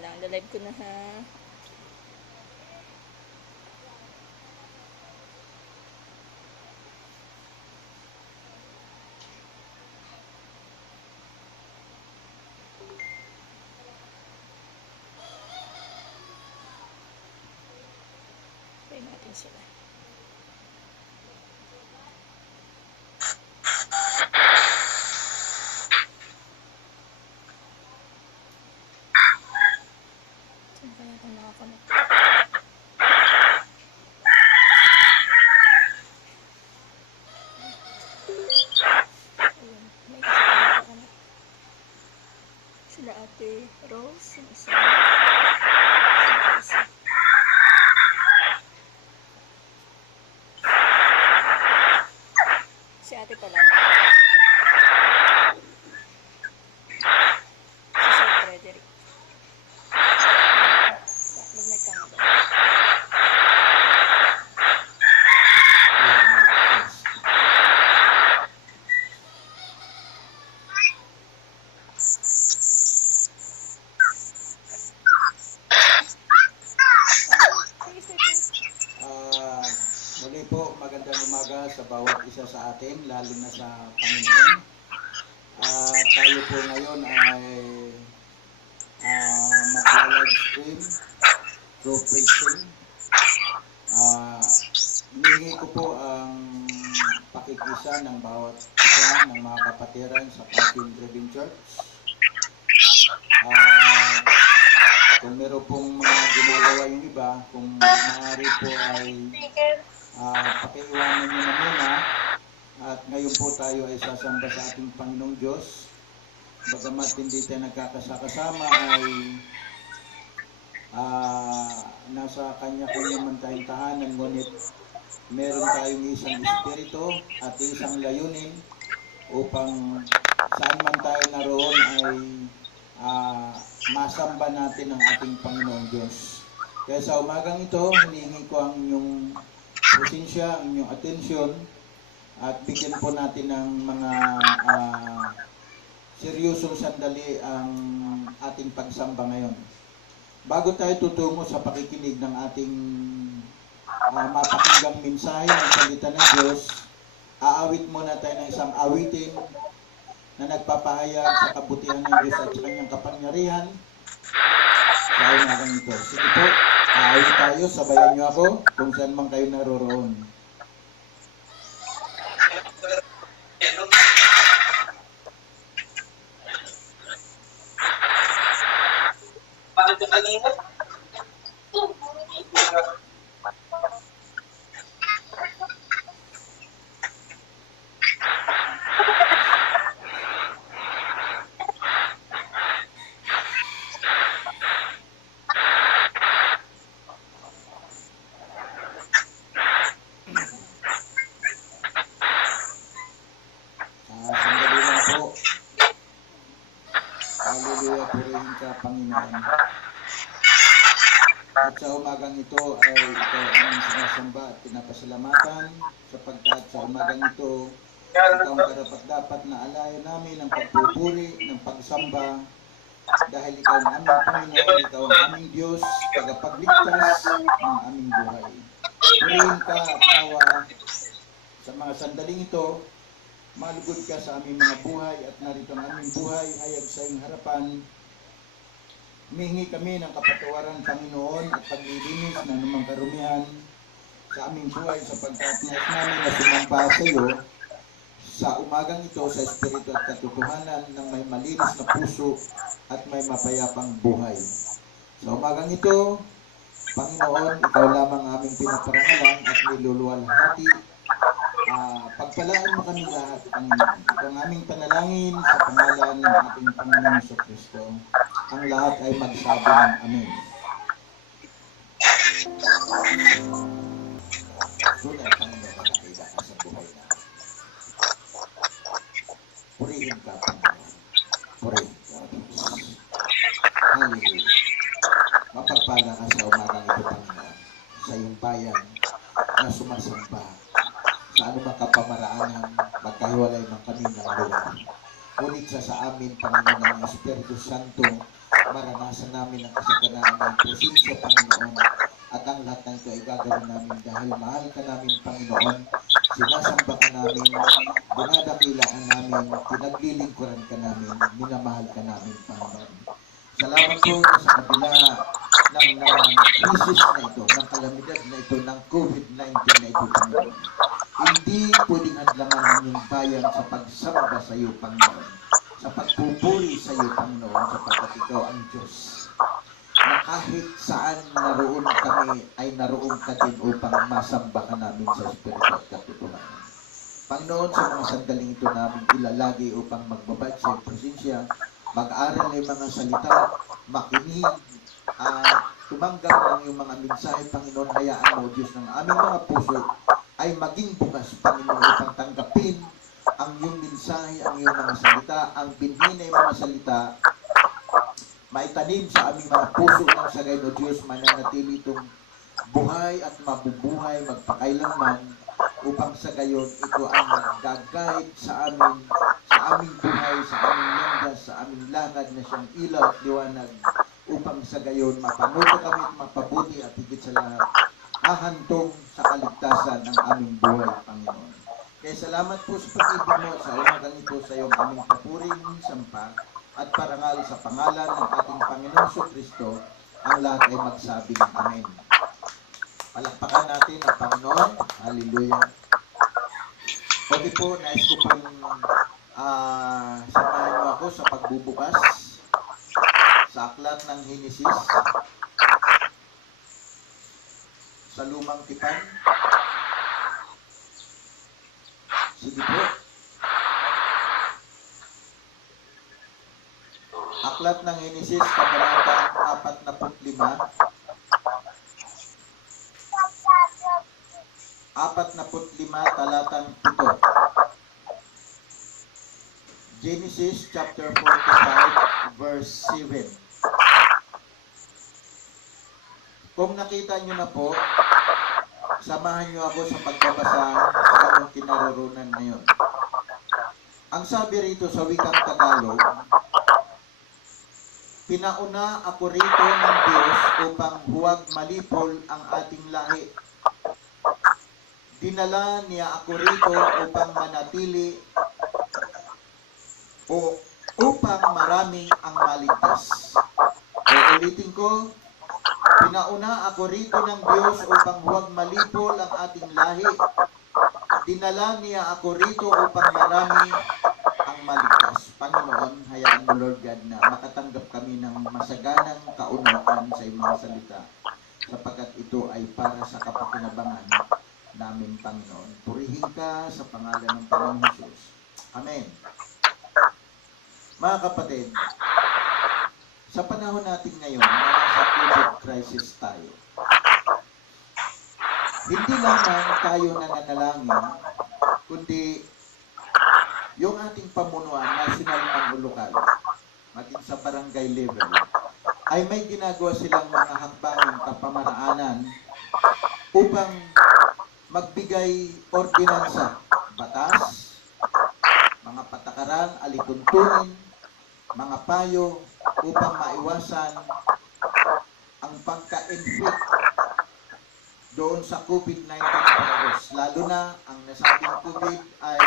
lang. Live ko na ha. Try natin sila. Saan kaya ito nakakonect? Ayun, may isa pa nakakonect. Sila Ate Rose, yung isa. Si ate pala. Si Sir Frederick. Mag-mic ka nga ba? Muli po, magandang umaga sa bawat isa sa atin, lalo na sa Panginoon. Tayo po ngayon ay mag-live stream through preaching. Hinihingi ko po ang pakikisa ng bawat isa ng mga kapatiran sa Pathion Driven Church. Kung meron pong mga ginagawa yung iba, kung maaari po ay pakiiwanan nyo na muna. At ngayon po tayo ay sasamba sa ating Panginoong Diyos. Bagamat hindi tayo nagkakasakasama ay nasa kanya-kanya man tayong tahanan, ngunit meron tayong isang espiritu at isang layunin upang saan man tayo naroon ay masamba natin ang ating Panginoong Diyos. Kaya sa umagang ito, hinihingi ko ang inyong presensya, ang inyong atensyon, at bigyan po natin ng mga seryosong sandali ang ating pagsamba ngayon. Bago tayo tutungo sa pakikinig ng ating mapakinggang mensahe ng salita ng Diyos, aawit muna tayo ng isang awitin na nagpapahayag sa kabutihan ng Diyos at sa kanyang kapangyarihan sa umagang ito. Sige po, aawit tayo, sabayan niyo ako kung saan man kayo naroroon. Sandali lang po. Hallelujah, purihin ka, Panginoon. At sa umagang ito ay ikaw ang sinasamba at pinapasalamatan sapagkat sa umagang ito ikaw ang karapat-dapat na alayan namin ng pagpupuri, ng pagsamba dahil ikaw ang aming Panginoon, ikaw ang aming Diyos, tagapagligtas ng aming buhay. Purihin ka at nawa sa mga sandaling ito, malugod ka sa aming mga buhay at narito ang aming buhay hayag sa iyong harapan. Humihingi kami ng kapatawaran, Panginoon, at paglilinis ng anumang karumihan sa aming buhay sapagkat nais namin na sumampa sa iyo sa umagang ito sa Espiritu at katotohanan ng may malinis na puso at may mapayapang buhay. Sa umagang ito, Panginoon, ikaw lamang aming pinaparangalan at niluluwalhati. Pagpalaan mo kami lahat, Panginoon. Ito ang aming panalangin sa pangalan ng ating Panginoon Jesucristo. Ang lahat ay magsabi ng Amen. Tunay, Panginoon, nakakita ka sa buhay na. Purihin ka, Panginoon. Purihin ka, Diyos. Hallelujah. Mapagpala ka sa umagang ito, Panginoon, sa iyong bayan na sumasamba sa anumang kapamaraanan, magkahiwalay man kami ng lugar. Ngunit sa amin, Panginoon, ng Espiritu Santo, maranasan namin ang kasaganaan ng presensya, Panginoon. At ang lahat ng ito ay gagawin namin dahil mahal ka namin, Panginoon. Sinasamba ka namin, dinadakilaan namin, pinaglilingkuran ka namin, minamahal ka namin, Panginoon. Salamat po sa kabila ng crisis na ito, ng kalamidad na ito, ng COVID-19 na ito, Panginoon. Hindi pwedeng hadlangan ng iyong bayan sa pagsamba sa iyo, Panginoon. Sa pagpupuri sa iyo, Panginoon, sapagkat ikaw ang Diyos. Na kahit saan naroon kami, ay naroon ka din upang masamba ka namin sa Espiritu at katotohanan. Panginoon, sa mga sandaling ito namin ilalagay upang magbabad sa iyong presensya, mag-aral ng mga salita, makinig, tumanggap ng iyong mga mensahe, Panginoon. Hayaan mo, Diyos, ng aming mga puso ay maging bukas, Panginoon, upang tanggapin ang iyong mensahe, ang iyong mga salita, ang binhi na mga salita, maitanim sa aming mga puso ng sagay no Diyos, mananatili itong buhay at mabubuhay magpakailanman upang sa gayon ito ang mag-guide sa aming buhay, sa aming landas, sa aming lakad na siyang ilaw at liwanag upang sa gayon mapanuto kami at mapabuti at higit sa lahat ahantong sa kaligtasan ng aming buhay, Panginoon. Kaya salamat po sa pag-ibig mo sa umagang ito sa iyong aming papuring sampa at parangal sa pangalan ng ating Panginoon Kristo, ang lahat ay magsabi ng Amen. Palakpakan natin ang Panginoon. Hallelujah. Okay po, nais ko pong samahan niyo ako sa pagbubukas sa aklat ng Henesis sa Lumang Tipan. Sige po. Aklat ng Henesis, kabanata 45. 45, talatang 7. Genesis chapter 45, verse 7. Kung nakita nyo na po, samahan nyo ako sa pagbabasa sa aming kinaroroonan ngayon. Ang sabi rito sa wikang Tagalog, pinauna ako rito ng Diyos upang huwag malipol ang ating lahi. Dinala niya ako rito upang manatili o upang marami ang maligtas. Ulitin ko, pinauna ako rito ng Diyos upang huwag malipol ang ating lahi. Dinala niya ako rito upang marami ang maligtas. Panginoon, hayaan mo, Lord God, na makatanggap kami ng masaganang kaunawaan sa iyong mga salita, sapagkat ito ay para sa kapakinabangan namin, Panginoon. Purihin ka sa pangalan ng Panginoon Jesus. Amen. Mga kapatid, sa panahon natin ngayon, na nasa COVID crisis tayo, hindi lamang tayo nananalangin, kundi yung ating pamunuan, national ang lokal, maging sa barangay level, ay may ginagawa silang mga hakbanging kapamaraanan upang magbigay ordinansa, batas, mga patakaran, alituntunin, mga payo upang maiwasan ang pagka-inflict doon sa COVID-19 virus. Lalo na ang nasabing COVID ay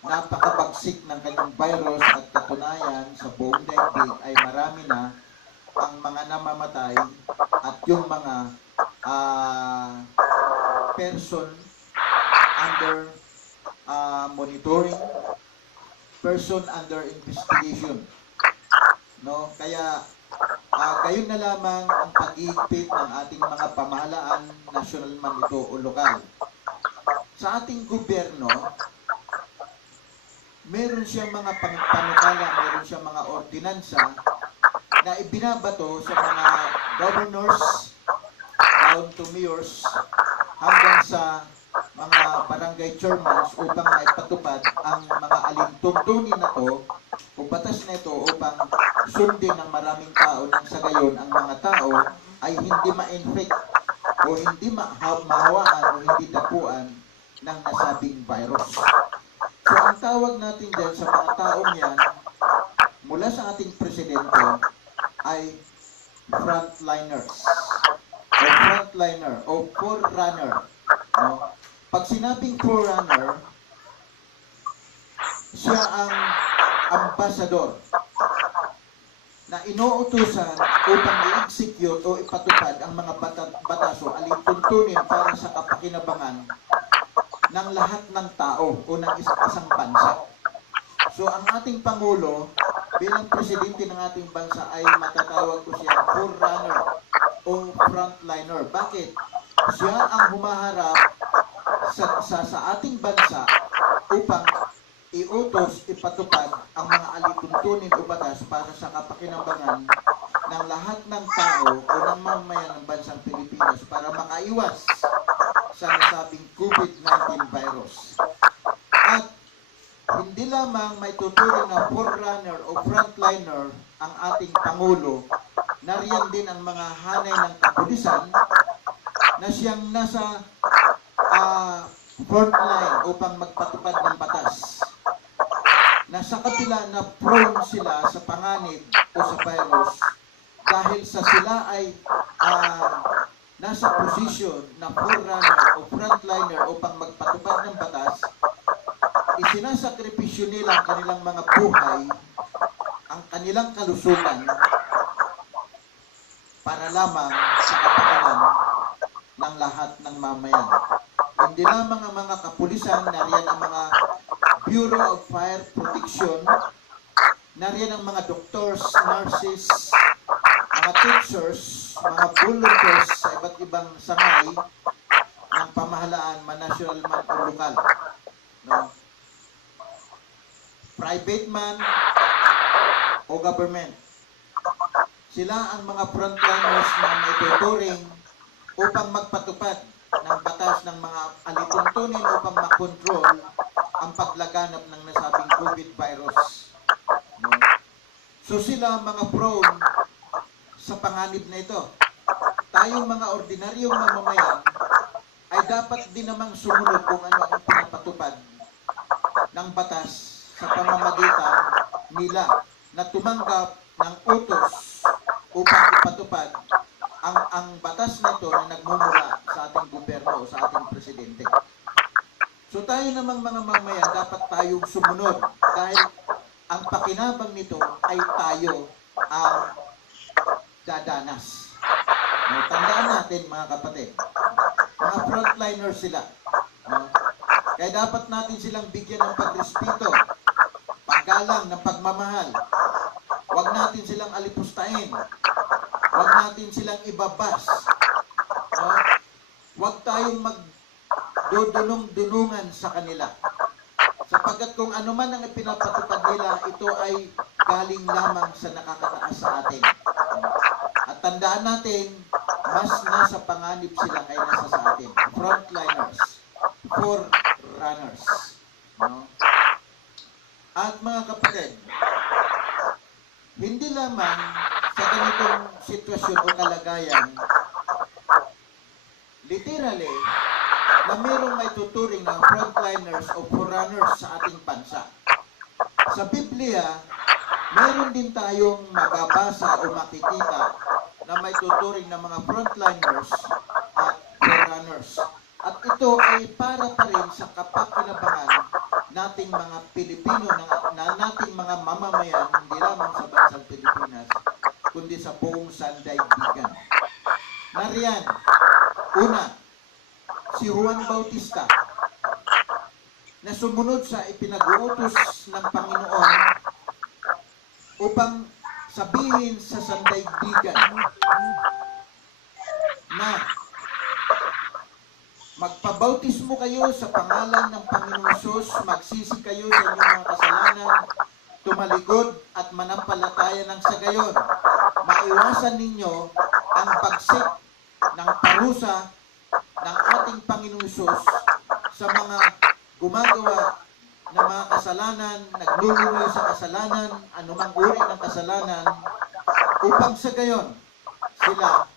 napakabagsik ng kanyang virus at katunayan sa buong daigdig ay marami na ang mga namamatay at yung mga person under monitoring, person under investigation. No, kaya gayon na lamang ang pag-iigpit ng ating mga pamahalaan, national man ito o lokal. Sa ating gobyerno, meron siyang mga panukala, meron siyang mga ordinansa na ibinabato sa mga governors down to mayors hanggang sa mga barangay chairmans upang maipatupad ang mga alintuntunin na to o batas na ito upang sundin ng maraming tao nang sa gayon ang mga tao ay hindi ma-infect o hindi mahawaan o hindi dapuan ng nasabing virus. So ang tawag natin dyan sa mga taong yan, mula sa ating presidente, ay frontliners o frontliner o forerunner. No? Pag sinabing forerunner, siya ang ambasador na inuutusan upang i-execute o ipatupad ang mga batas o alituntunin para sa kapakinabangan ng lahat ng tao o ng isang bansa. So ang ating Pangulo bilang presidente ng ating bansa ay matatawag ko siya forerunner o frontliner. Bakit? Siya ang humaharap sa ating bansa upang iutos, ipatupad ang mga alituntunin o batas para sa kapakinabangan ng lahat ng tao o ng mamamayan ng bansang Pilipinas para makaiwas sa nasabing COVID-19 virus. At hindi lamang may tuturing na forerunner o frontliner ang ating Pangulo, nariyan din ang mga hanay ng kapulisan na siyang nasa frontline upang magpatupad ng batas. Na sa kabila na prone sila sa panganib o sa virus dahil sa sila ay nasa posisyon na forerunner o frontliner upang magpatupad ng batas, isinasakripisyo nila ang kanilang mga buhay, ang kanilang kalusugan para lamang sa kapakanan ng lahat ng mamayan. Hindi lamang ang mga kapulisan, nariyan ang mga Bureau of Fire Protection, nariyan ang mga doctors, nurses, mga teachers, mga volunteers sa iba't ibang sangay ng pamahalaan, man-national man o lokal. No? Private man o government. Sila ang mga frontliners na may tuturing upang magpatupad ng batas ng mga alituntunin upang makontrol ang paglaganap ng nasabing COVID virus. No? So sila mga prone sa panganib na ito. Tayong mga ordinaryong mamamayan ay dapat din namang sumunod kung ano ang pinapatupad ng batas sa pamamagitan nila na tumanggap ng utos upang ipatupad ang batas na ito na nagmumula sa ating gobyerno o sa ating presidente. So tayo namang mga mamamayan dapat tayong sumunod dahil ang pakinabang nito ay tayo ang dadanas. No, tandaan natin mga kapatid, mga frontliners sila. No? Kaya dapat natin silang bigyan ng pagrespeto, paggalang, ng pagmamahal. Huwag natin silang alipustain. Huwag natin silang ibabas. No? Huwag tayong magdudunong-dunungan sa kanila. Sapagkat kung ano man ang ipinapatupad nila, ito ay galing lamang sa nakakataas sa atin. At tandaan natin, mas nasa panganib sila kaya nasa sa atin. Frontliners, forerunners. No? At mga kapatid, hindi lamang sa ganitong sitwasyon o kalagayan, literally, na mayroong may tuturing ng frontliners o forerunners sa ating bansa. Sa Biblia, mayroon din tayong mababasa o makikita na may tuturing ng mga frontliners at forerunners. At ito ay para pa rin sa kapakinabangan nating mga Pilipino, na nating mga mamamayan, hindi lamang sa bansang Pilipinas, kundi sa buong sandaigdigan. Nariyan, una, si Juan Bautista, na sumunod sa ipinag-uutos ng Panginoon upang sabihin sa sandaigdigan na magpabautismo kayo sa pangalan ng Panginoong Hesus, magsisi kayo sa inyong mga kasalanan, tumalikod at manampalataya ng sa gayon. Maiwasan ninyo ang pagsik ng parusa ng ating Panginoong Hesus sa mga gumagawa ng mga kasalanan, naglululoy sa kasalanan, anumang uri ng kasalanan, upang sa gayon sila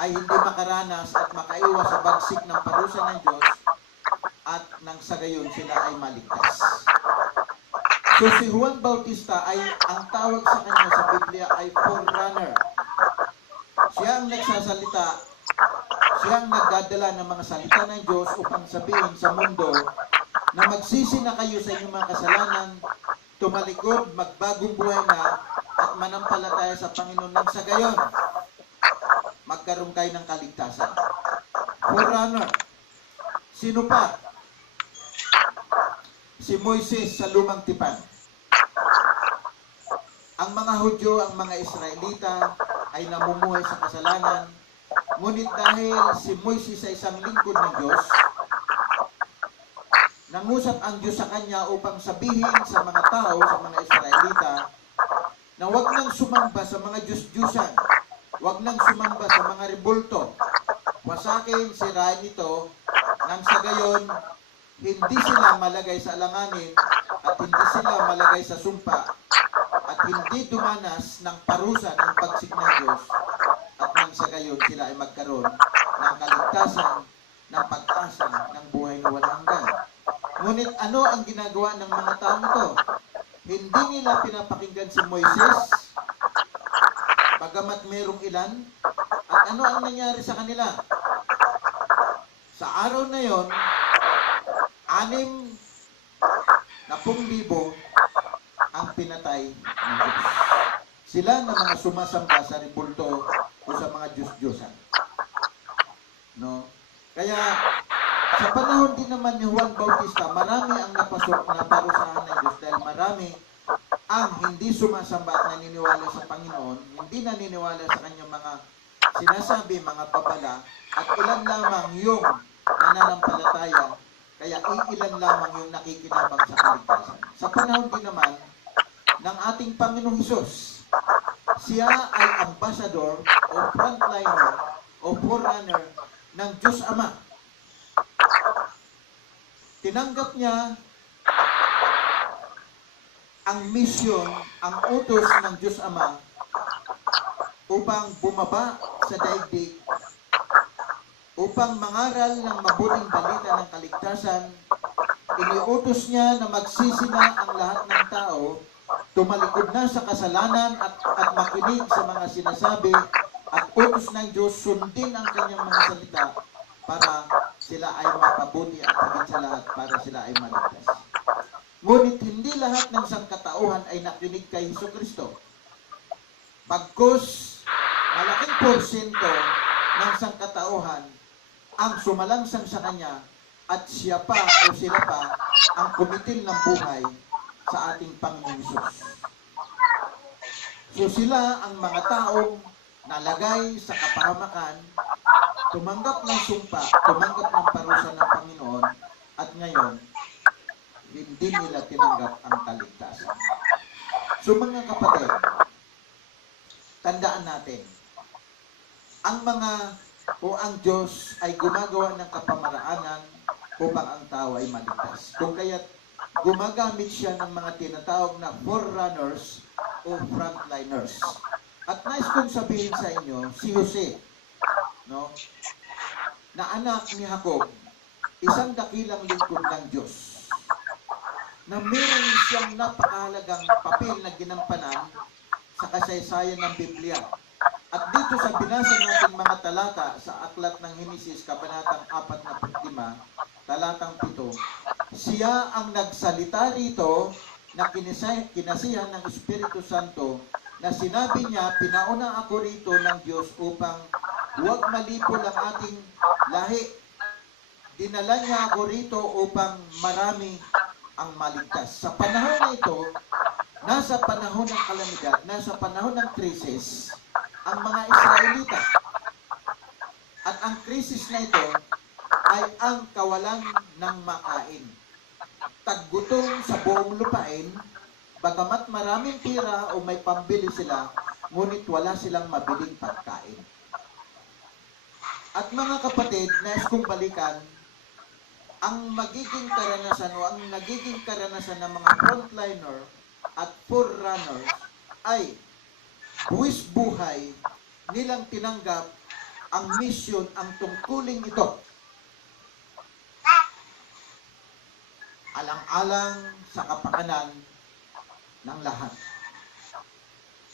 ay hindi makaranas at makaiwas sa bagsik ng parusa ng Diyos at nang sa gayon sila ay maligtas. So si Juan Bautista ay, ang tawag sa kanya sa Biblia ay forerunner. Siya ang nagsasalita, siya ang nagdadala ng mga salita ng Diyos upang sabihin sa mundo na magsisi na kayo sa inyong mga kasalanan, tumalikod, magbagong buhay na, at manampalataya sa Panginoon nang sa gayon, magkaroon kayo ng kaligtasan. Forerunner. Sino pa? Si Moises sa Lumang Tipan. Ang mga Hudyo, ang mga Israelita ay namumuhay sa kasalanan, ngunit dahil si Moises ay isang lingkod ng Diyos, nangusap ang Diyos sa kanya upang sabihin sa mga tao, sa mga Israelita, na huwag nang sumamba sa mga Diyos-Diyusan, huwag nang sumamba sa mga rebulto, wasakin, sirain ito, nang sa gayon, hindi sila malagay sa alanganin at hindi sila malagay sa sumpa at hindi dumanas ng parusa ng pagsik ng Diyos at nang sa gayon sila ay magkaroon ng kaligtasan, ng pag-asa, ng buhay na walang hanggan. Ngunit ano ang ginagawa ng mga taong ito? Hindi nila pinapakinggan si Moises, bagamat merong ilan, at ano ang nangyari sa kanila? Sa araw na yon, 60,000 ang pinatay ng Diyos. Sila na mga sumasamba sa rebulto o sa mga Diyos-Diyosan. No? Kaya, sa panahon din naman ni Juan Bautista, marami ang naparusahan ng Diyos dahil marami ang hindi sumasamba at naniniwala sa Panginoon, hindi naniniwala sa kanyang mga sinasabi, mga babala, at ilan lamang yung nananampalataya, kaya ilan lamang yung nakikinabang sa kaligtasan. Sa panahon din naman ng ating Panginoong Hesus, siya ay ambassador o frontliner o forerunner ng Diyos Ama. Tinanggap niya ang misyon, ang utos ng Diyos Ama upang bumaba sa daigdig, upang mangaral ng mabuting balita ng kaligtasan. Iniutos niya na magsisi na ang lahat ng tao, tumalikod na sa kasalanan at makinig sa mga sinasabi at utos ng Diyos, sundin ang kanyang mga salita para sila ay mapabuti at higit sa lahat para sila ay maligtas. Ngunit hindi lahat ng sangkatauhan ay nakinig kay Hesukristo. Pagkus malaking porsyento ng sangkatauhan ang sumalangsang sa kanya at siya pa o sila pa ang kumitil ng buhay sa ating Panginoong Hesus. So sila ang mga taong nalagay sa kapahamakan, tumanggap ng sumpa, tumanggap ng parusa ng Panginoon, at ngayon, hindi nila tinanggap ang kaligtasan. So mga kapatid, tandaan natin, ang Diyos ay gumagawa ng kapamaraanan upang ang tao ay maligtas. Kung kaya't gumagamit siya ng mga tinatawag na forerunners o frontliners. At nais kong sabihin sa inyo, si Jose, no, na anak ni Jacob, isang dakilang lingkod ng Diyos, na meron siyang napakahalagang papel na ginampanan sa kasaysayan ng Biblia. At dito sa binasa natin mga talata sa Aklat ng Henesis, Kabanatang 45, talatang 7, siya ang nagsalita rito na kinasihan ng Espiritu Santo na sinabi niya, pinauna ako rito ng Diyos upang huwag malipol ang ating lahi. Dinala niya ako rito upang marami ang maligtas. Sa panahon na ito, nasa panahon ng kalamidad, nasa panahon ng krisis, ang mga Israelita. At ang krisis na ito ay ang kawalan ng makain. Taggutom sa buong lupain, bagamat maraming pira o may pambili sila, ngunit wala silang mabiling pagkain. At mga kapatid, nais kong balikan, ang magiging karanasan o ang nagiging karanasan ng mga frontliner at forerunner ay buwis buhay nilang tinanggap ang mission, ang tungkuling ito. Alang-alang sa kapakanan ng lahat.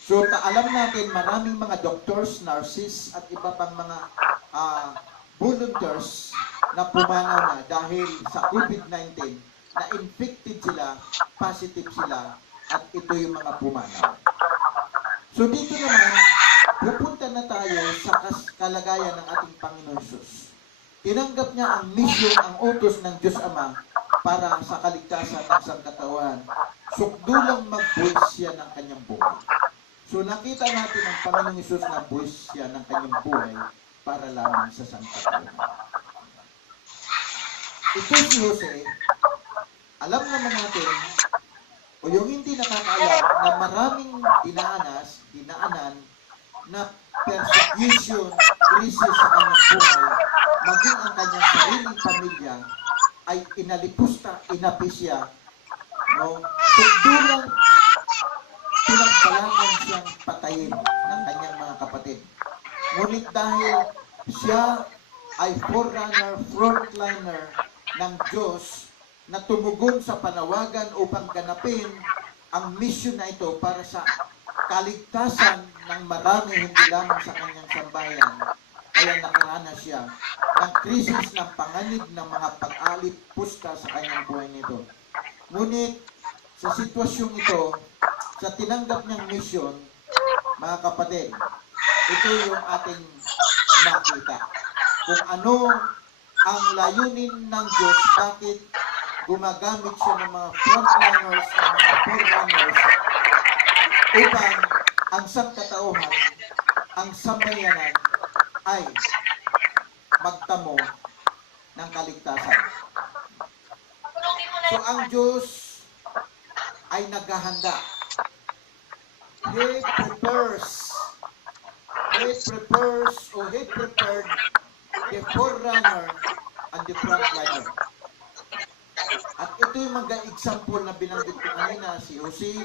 So, alam natin maraming mga doctors, nurses, at iba pang mga volunteers na pumanaw na dahil sa COVID-19 na infected sila, positive sila, at ito yung mga pumanaw. So, dito naman, pupunta na tayo sa kalagayan ng ating Panginoon Jesus. Tinanggap niya ang mission, ang utos ng Diyos Ama para sa kaligtasan ng sangkatauhan. Sukdulang mag-buwis siya ng kanyang buhay. So nakita natin ang Panginoong Hesus na buwis siya ng kanyang buhay para lamang sa sangkatauhan. Ito si Jose, alam naman natin, o yung hindi nakakaalam, na maraming dinaanan na persecution, krisis sa kanyang buhay, maging ang kanyang sariling pamilya ay inalipusta, inapis siya, no? Sukdulang pinagbalangan siyang patayin ng kanyang mga kapatid. Ngunit dahil siya ay forerunner, frontliner ng Diyos na tumugon sa panawagan upang ganapin ang mission na ito para sa kaligtasan ng marami, hindi lamang sa kanyang sambayan, kaya nakaranas siya ng krisis ng panganib ng mga pag-alip pusta sa kanyang buhay nito. Ngunit sa sitwasyong ito, sa tinanggap niyang mission, mga kapatid, ito yung ating makita. Kung ano ang layunin ng Diyos, bakit gumagamit siya ng mga frontliners, ng mga forerunners, upang ang sangkatauhan, ang sambayanan, ay magtamo ng kaligtasan. So ang Diyos ay naghahanda. He prepared the forerunner and the frontliner. At ito yung mga example na binanggit ko kanina, si Jose,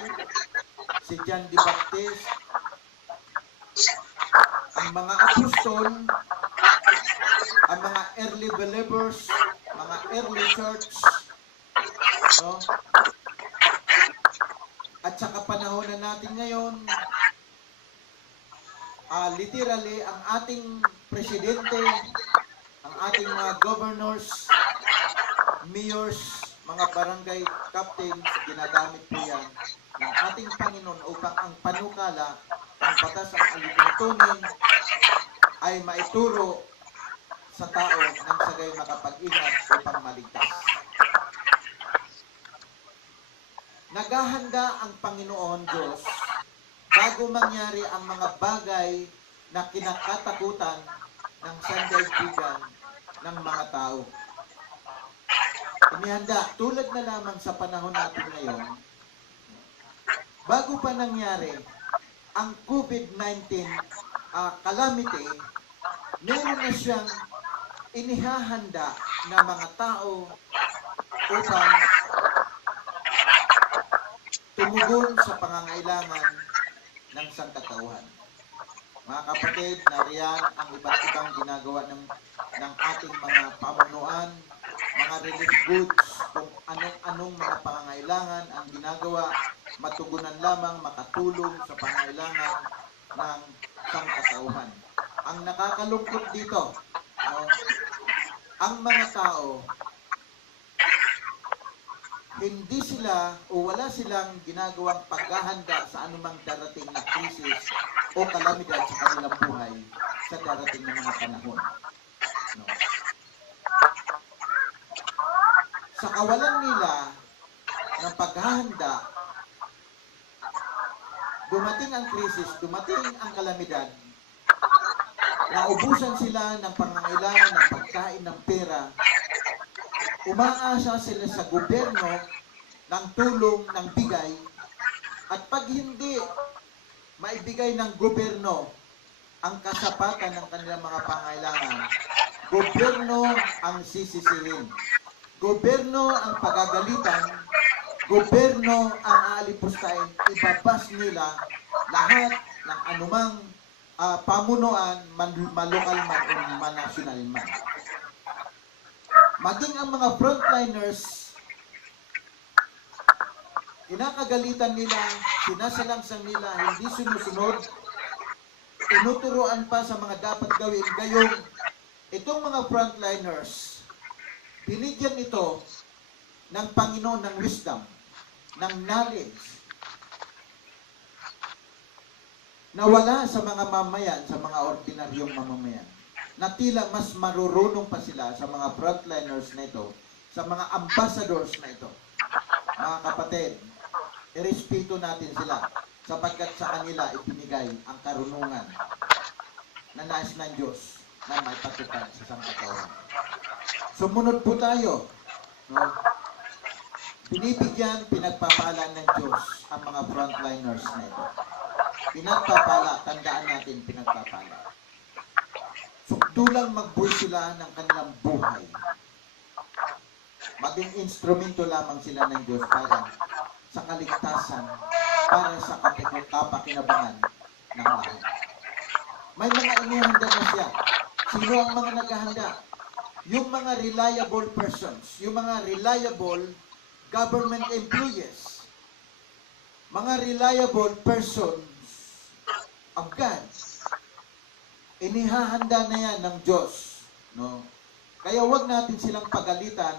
si John the Baptist, ang mga apostol, ang mga early believers, mga early church, no? At sa kapanahon na natin ngayon, literally, ang ating presidente, ang ating mga governors, mayors, mga barangay captains, ginagamit po yan ng ating Panginoon upang ang panukala, ang batas, ang alituntunin ay maituro sa tao nang sagay makapag-ingat upang maligtas. Naghahanda ang Panginoon Diyos bago mangyari ang mga bagay na kinakatakutan ng sandaigdigan ng mga tao. Inihanda, tulad na lamang sa panahon natin ngayon, bago pa nangyari ang COVID-19 calamity, meron na siyang inihahanda na mga tao upang tumugon sa pangangailangan ng sangkatauhan. Mga kapatid, nariyan ang iba't ibang ginagawa ng ating mga pamunuan, mga relief goods, kung anong mga pangangailangan ang ginagawa, matugunan lamang, makatulong sa pangangailangan ng sangkatauhan. Ang nakakalungkot dito, ang mga tao, hindi sila o wala silang ginagawang paghahanda sa anumang darating na krisis o kalamidad sa kanilang buhay sa darating na mga panahon. No? Sa kawalan nila ng paghahanda, dumating ang krisis, dumating ang kalamidad, naubusan sila ng pangangailangan ng pagkain, ng pera, umaasa sila sa gobyerno ng tulong, ng bigay, at pag hindi maibigay ng gobyerno ang kasapatan ng kanilang mga pangailangan, gobyerno ang sisisihin. Gobyerno ang pagagalitan, gobyerno ang aalipustahin, ibabas nila lahat ng anumang pamunuan, malokal man o manasyonal man. Maging ang mga frontliners, Kinakagalitan nila, sinasalangsang nila, hindi sinusunod, tinuturuan pa sa mga dapat gawin. Gayong itong mga frontliners, binigyan ito ng Panginoon ng wisdom, ng knowledge, na wala sa mga mamayan, sa mga ordinaryong mamamayan, na tila mas marurunong pa sila sa mga frontliners na ito, sa mga ambassadors na ito. Mga kapatid, irespeto natin sila sapagkat sa kanila ibinigay ang karunungan na nais ng Diyos na may patupad sa sangkatauhan. Sumunod po tayo. No? Binibigyan, pinagpapala ng Diyos ang mga frontliners na ito. Pinagpapala, tandaan natin, pinagpapala. Sukdulang magbuhay sila ng kanilang buhay. Maging instrumento lamang sila ng Diyos para sa kaligtasan, para sa kapakinabangan ng lahat. May mga inihanda na siya. Sino ang mga naghahanda? Yung mga reliable persons, yung mga reliable government employees, mga reliable persons of God. Inihahanda na yan ng Diyos. No? Kaya wag natin silang pagalitan,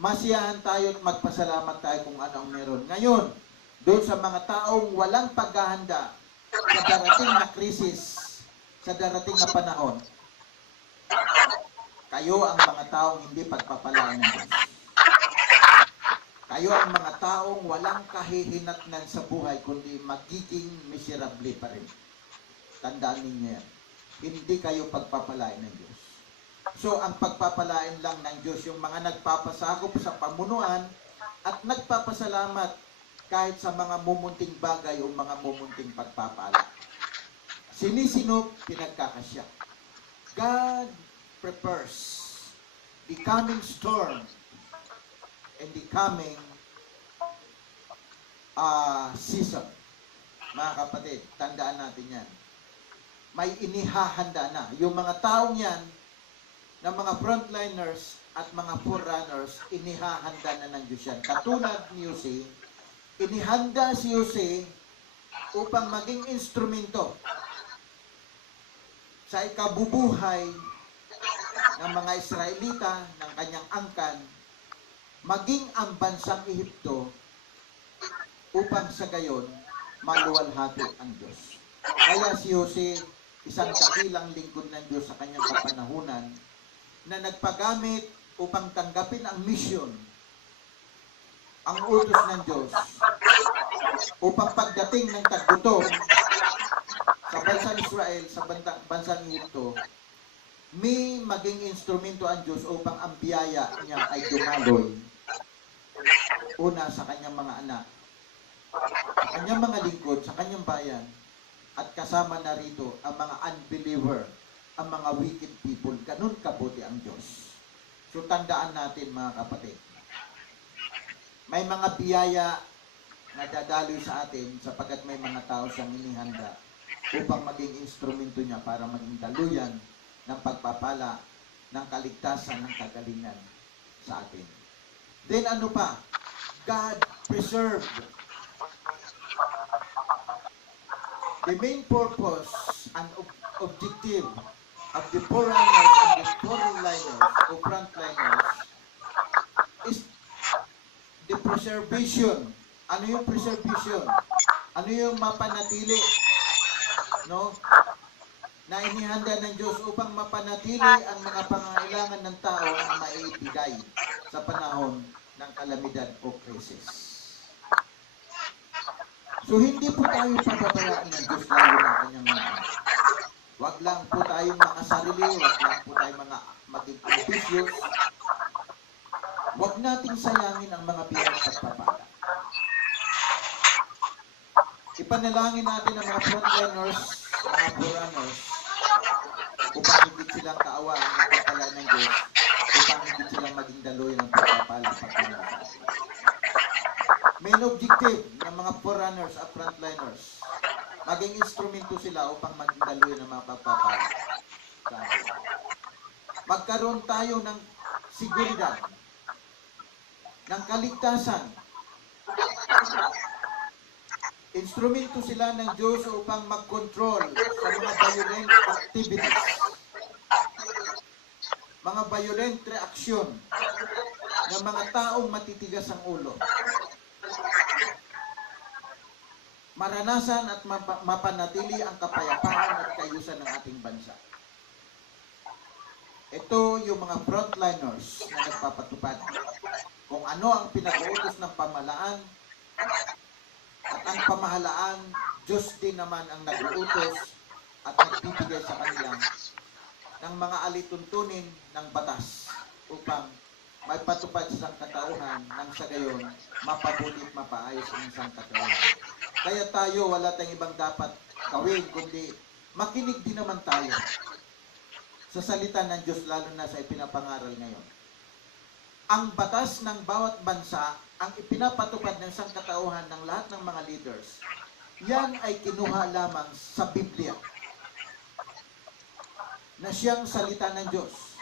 masiyahan tayo at magpasalamat tayo kung ano ang meron. Ngayon, doon sa mga taong walang paghahanda sa darating na krisis, sa darating na panahon, kayo ang mga taong hindi pagpapalaan ng Diyos. Kayo ang mga taong walang kahihinatnan sa buhay, kundi magiging miserable pa rin. Tandaan ninyo yan. Hindi kayo pagpapalain ng Diyos. So, ang pagpapalain lang ng Diyos, yung mga nagpapasakop sa pamunuan at nagpapasalamat kahit sa mga mumunting bagay o mga mumunting pagpapala. Sinisino, pinagkakasya. God prepares the coming storm and the coming season. Mga kapatid, tandaan natin yan. May inihahanda na. Yung mga taong yan, na mga frontliners at mga forerunners, inihahanda na ng Diyos yan. Katulad ni Jose, inihanda si Jose upang maging instrumento sa ikabubuhay ng mga Israelita, ng kanyang angkan, maging ang bansang Ehipto upang sa gayon maluwalhati ang Diyos. Kaya si Jose, isang dakilang lingkod ng Diyos sa kanyang kapanahunan, na nagpagamit upang tanggapin ang mission, ang utos ng Diyos, upang pagdating ng taggutom sa bansang Israel, sa bansang Ehipto, may maging instrumento ang Diyos upang ang biyaya niya ay dumaloy. Una sa kanyang mga anak, sa kanyang mga lingkod, sa kanyang bayan, at kasama na rito ang mga unbeliever, ang mga wicked people. Ganun kabuti ang Diyos. So tandaan natin mga kapatid, may mga biyaya na dadaloy sa atin sapagkat may mga tao siyang inihanda upang maging instrumento niya para maging daluyan ng pagpapala, ng kaligtasan, ng kagalingan sa atin. Then ano pa? God preserved. The main purpose and objective of the forerunners and the frontliners o frontliners is the preservation. Ano yung preservation? Ano yung mapanatili? No? Na inihanda ng Diyos upang mapanatili ang mga pangangailangan ng tao na maibigay sa panahon ng kalamidad o krisis. So hindi po tayo pababayaan ng Diyos lalo ng kanyang mga anak. Wag lang po tayong makasarili, wag lang po tayong maging ambitious. Wag nating sayangin ang mga biyayang pagpapala. Ipanalangin natin ang mga frontliners, mga forerunners, upang higit silang kaawaan ng pagpapala ng Diyos, upang higit silang maging daloy ng pagpapala pagpapala. Main objective ng mga forerunners at frontliners, maging instrumento sila upang maging daloy ng mga pagpapala. Magkaroon tayo ng seguridad, ng kaligtasan, Instrumento sila ng Diyos upang mag-control sa mga violent activities, mga violent reaksyon ng mga taong matitigas ang ulo. Maranasan at mapanatili ang kapayapaan at kaayusan ng ating bansa. Ito yung mga frontliners na nagpapatupad kung ano ang pinag-uutos ng pamahalaan, at ang pamahalaan, Diyos din naman ang nag-uutos at nagbibigay sa kanila ng mga alituntunin ng batas upang may patupad sa sangkatauhan nang sa gayon mapabuti at mapaayos ang sangkatauhan. Kaya tayo, wala tayong ibang dapat gawin, kundi makinig din naman tayo sa salita ng Diyos, lalo na sa ipinapangaral ngayon. Ang batas ng bawat bansa, ang ipinapatupad ng sangkatauhan ng lahat ng mga leaders, yan ay kinuha lamang sa Biblia na siyang salita ng Diyos.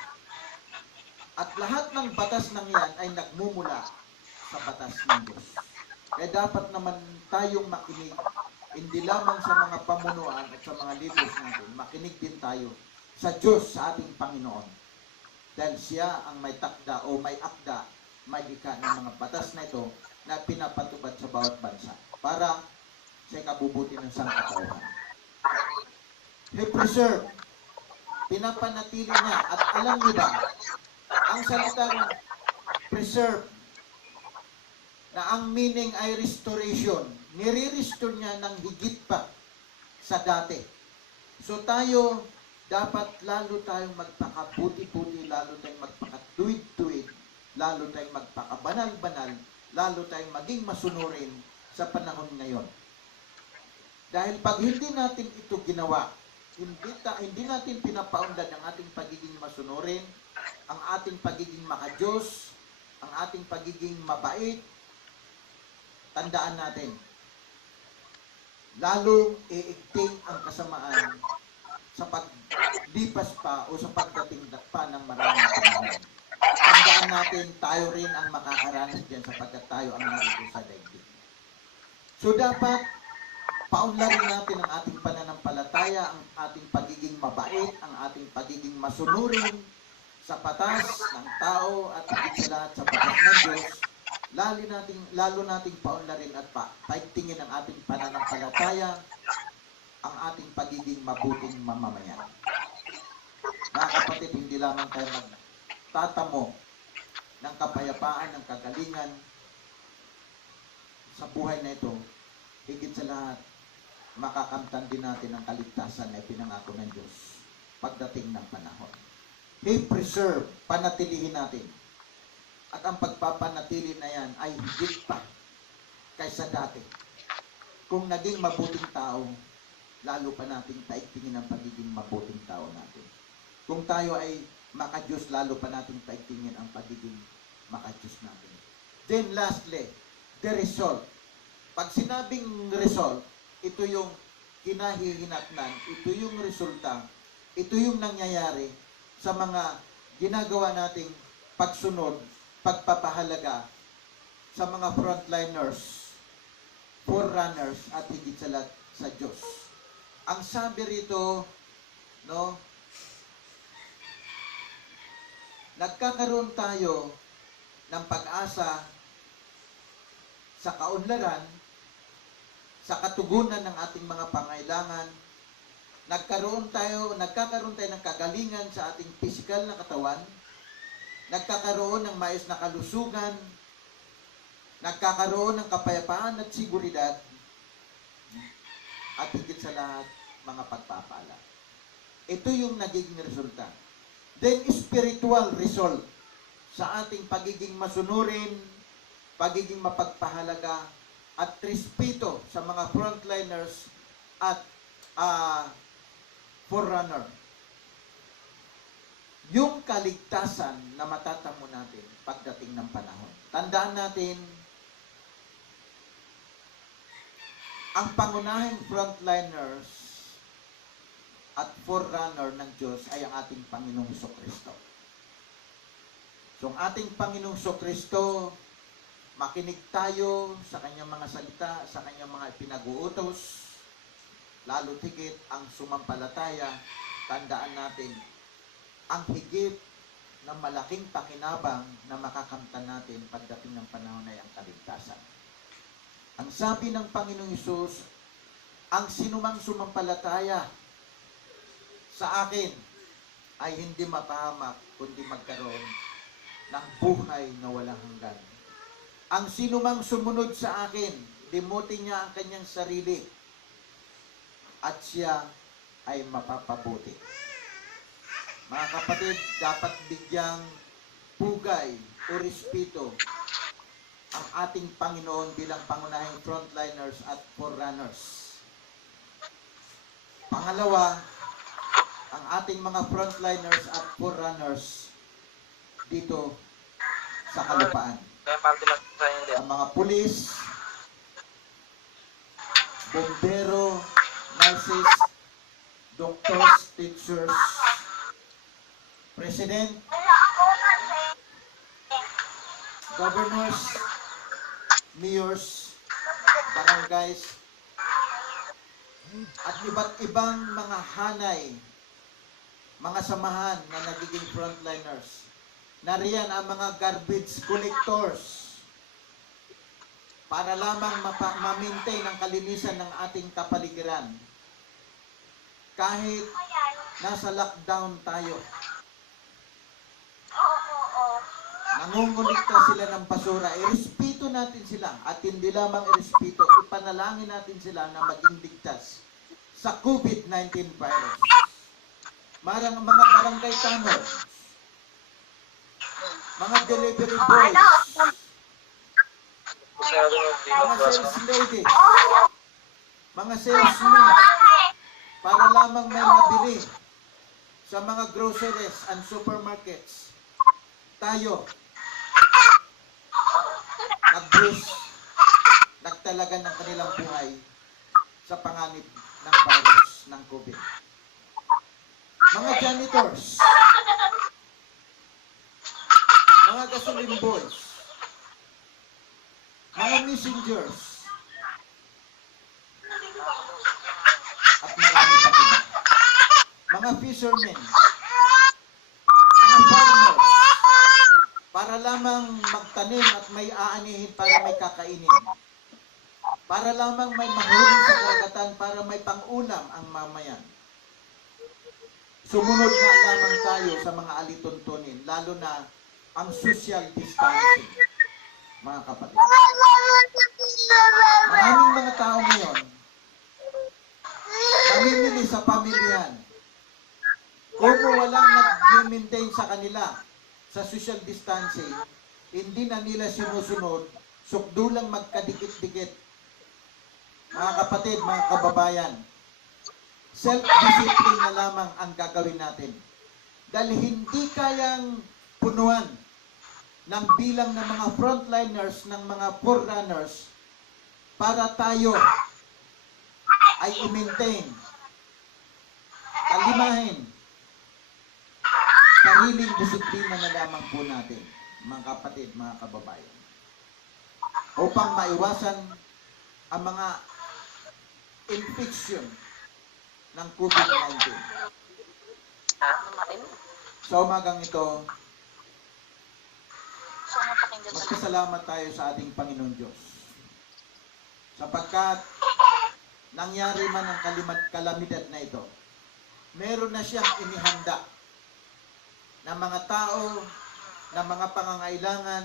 At lahat ng batas ng yan ay nagmumula sa batas ng Diyos. Kaya dapat naman tayong makinig, hindi lamang sa mga pamunuan at sa mga leaders natin, makinig din tayo sa Diyos, sa ating Panginoon. Dahil siya ang may takda o may akda, may ika ng mga batas na ito na pinapatupad sa bawat bansa para sa ikabubuti ng sangkatauhan. He preserve, pinapanatili niya, at alam niyo ba, ang salitang preserve, na ang meaning ay restoration, nire-restore niya ng higit pa sa dati. So tayo, dapat lalo tayong magpakabuti-buti, lalo tayong magpakatuwid-tuwid, lalo tayong magpakabanal-banal, lalo tayong maging masunurin sa panahon ngayon. Dahil pag hindi natin ito ginawa, hindi natin pinapaunlad ang ating pagiging masunurin, ang ating pagiging makadiyos, ang ating pagiging mabait, tandaan natin, lalong iigting ang kasamaan sa paglipas pa o sa pagdating pa ng maraming panahon. Tandaan natin, tayo rin ang makakaranas diyan sapagkat tayo ang narito sa daigdig. So dapat, paunlarin natin ang ating pananampalataya, ang ating pagiging mabait, ang ating pagiging masunurin sa batas ng tao at higit sa lahat sa batas ng Diyos. Lalo nating paunlarin at paigtingin ang ating pananampalataya, ang ating pagiging mabuting mamamayan. Mga kapatid, hindi lamang tayo magtatamo ng kapayapaan, ng kagalingan sa buhay na ito, higit sa lahat, makakamtan din natin ang kaligtasan na ipinangako ng Diyos pagdating ng panahon. He preserve, panatilihin natin. At ang pagpapanatili na yan ay higit pa kaysa dati. Kung naging mabuting tao, lalo pa nating paigtingin ang pagiging mabuting tao natin. Kung tayo ay makadiyos, lalo pa nating paigtingin ang pagiging makadiyos natin. Then lastly, the result. Pag sinabing result, ito yung kinahihinatnan, ito yung resulta, ito yung nangyayari sa mga ginagawa nating pagsunod, pagpapahalaga sa mga frontliners, forerunners, at higit sa lahat sa Diyos. Ang sabi rito, no, nagkakaroon tayo ng pag-asa sa kaunlaran, sa katugunan ng ating mga pangailangan. Nagkakaroon tayo ng kagalingan sa ating pisikal na katawan. Nagkakaroon ng maayos na kalusugan. Nagkakaroon ng kapayapaan at seguridad. At higit sa lahat, mga pagpapala. Ito yung nagiging resulta. Then, spiritual result sa ating pagiging masunurin, pagiging mapagpahalaga, at respeto sa mga frontliners at forerunner. Yung kaligtasan na matatamo natin pagdating ng panahon. Tandaan natin, ang pangunahing frontliners at forerunner ng Diyos ay ang ating Panginoong Hesukristo. So, ang ating Panginoong Hesukristo, makinig tayo sa kanyang mga salita, sa kanyang mga pinag-uutos, lalo higit ang sumampalataya, tandaan natin, ang higit na malaking pakinabang na makakamtan natin pagdating ng panahon ay ang kaligtasan. Ang sabi ng Panginoong Hesus, ang sinumang sumampalataya sa akin ay hindi mapahamak, kundi magkaroon ng buhay na walang hanggan. Ang sinumang sumunod sa akin, limutin niya ang kanyang sarili at siya ay mapapabuti. Mga kapatid, dapat bigyang pugay o respeto ang ating Panginoon bilang pangunahing frontliners at forerunners. Pangalawa, ang ating mga frontliners at forerunners dito sa kalupaan. Ang mga pulis, bombero, nurses, doctors, teachers, president, governors, mayors, barangays, at iba't ibang mga hanay, mga samahan na nagiging frontliners. Nariyan ang mga garbage collectors para lamang ma-maintain ang kalinisan ng ating kapaligiran. Kahit nasa lockdown tayo, nangungulikta sila ng basura, irespeto natin sila at hindi lamang irespeto, ipanalangin natin sila na maging ligtas sa COVID-19 virus. Marang mga barangay tanod, mga delivery boys, mga sales lady, mga salesmen, para lamang may mabili sa mga groceries and supermarkets. Tayo, nag-brace, nagtalagan ng kanilang buhay sa panganib ng virus ng COVID. Mga janitors, mga gasoline boys, mga messengers, at marami pa rin. Mga fishermen, mga farmers, para lamang magtanim at may aanihin para may kakainin. Para lamang may mahuli sa karagatan para may pang-ulam ang mamayan. Sumunod na lamang tayo sa mga alituntunin, lalo na ang social distancing, mga kapatid. Maraming mga tao ngayon, namimili sa pamilyan. Kung walang nag-maintain sa kanila sa social distancing, hindi na nila sinusunod, sukdulang magkadikit-dikit. Mga kapatid, mga kababayan, self-discipline na lamang ang gagawin natin. Dahil hindi kayang punuan ng bilang ng mga frontliners, ng mga forerunners, para tayo ay i-maintain, alimahin, sariling disiplina na lamang po natin, mga kapatid, mga kababayan, upang maiwasan ang mga infection ng COVID-19. Sa umagang ito, magpasalamat tayo sa ating Panginoon Diyos. Sapagkat nangyari man ang kalamidad na ito, meron na siyang inihanda na mga tao, na mga pangangailangan,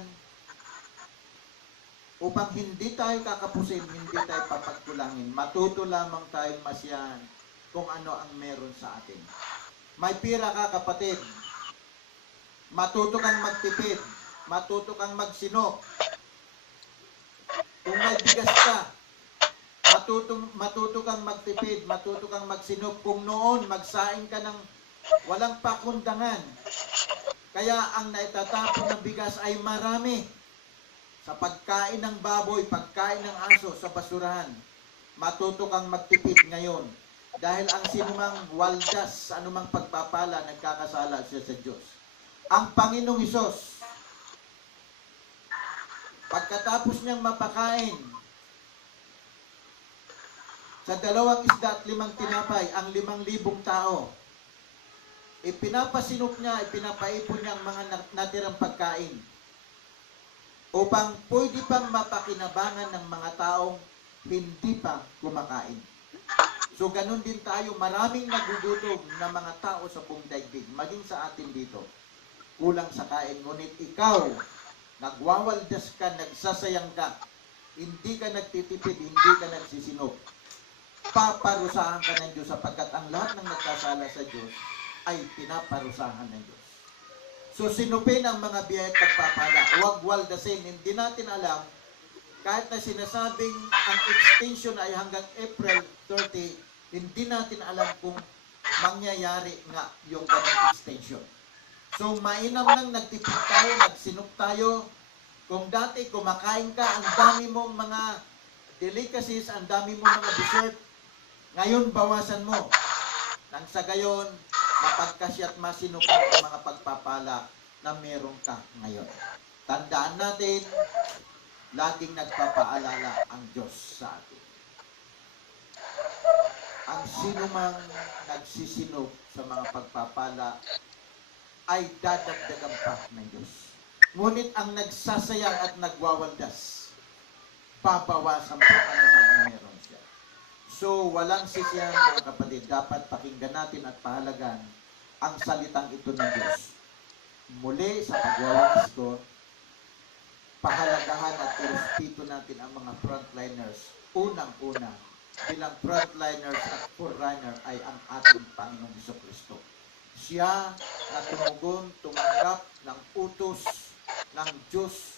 upang hindi tayo kakapusin, hindi tayo papagkulangin. Matuto lamang tayong masiyahan kung ano ang meron sa atin. May pira ka, kapatid. Matuto kang magtipid. Matuto kang magsinok. Kung may bigas ka, matuto kang magtipid. Matuto kang magsinok. Kung noon, magsaing ka ng walang pakundangan. Kaya ang naitatapon ng bigas ay marami. Sa pagkain ng baboy, pagkain ng aso sa basurahan, matuto kang magtipid ngayon. Dahil ang sinumang waldas sa anumang pagpapala, nagkakasala siya sa Diyos. Ang Panginoong Hesus, Pagkatapos niyang mapakain sa 2 isda at 5 tinapay ang 5,000 tao, ipinapasinok niya, ipinapaipon niya ang mga natirang pagkain upang pwede pang mapakinabangan ng mga taong hindi pa kumakain. So ganun din tayo, maraming nagugutom na mga tao sa buong daigdig, maging sa atin dito. Kulang sa kain, ngunit ikaw, nagwawaldas ka, nagsasayang ka, hindi ka nagtitipid, hindi ka nagsisinok. Paparusahan ka ng Diyos sapagkat ang lahat ng nagkasala sa Diyos ay pinaparusahan ng Diyos. So sinupin ang mga biyaya at pagpapala. Huwag waldasin. Hindi natin alam, kahit na sinasabing ang extension ay hanggang April 30, hindi natin alam kung mangyayari nga yung ganang extension. So mainam lang nagtipid tayo, nagsinop tayo. Kung dati kumakain ka, ang dami mong mga delicacies, ang dami mong mga dessert, ngayon bawasan mo. Nang sa gayon, mapagkasya at masinop ang mga pagpapala na meron ka ngayon. Tandaan natin, laging nagpapaalala ang Diyos sa atin. Ang sino mang nagsisinop sa mga pagpapala ay dadagdagan pa ng Diyos. Ngunit ang nagsasayang at nagwawaldas, babawasan pa ang meron siya. So, walang sisiyan mga kapatid, dapat pakinggan natin at pahalagan ang salitang ito ng Diyos. Muli sa pagwawakas ko, pahalagahan at irespeto natin ang mga frontliners. Unang-una, bilang frontliners at forerunner ay ang ating Panginoong Jesucristo. Siya na tumugon, tumanggap ng utos ng Diyos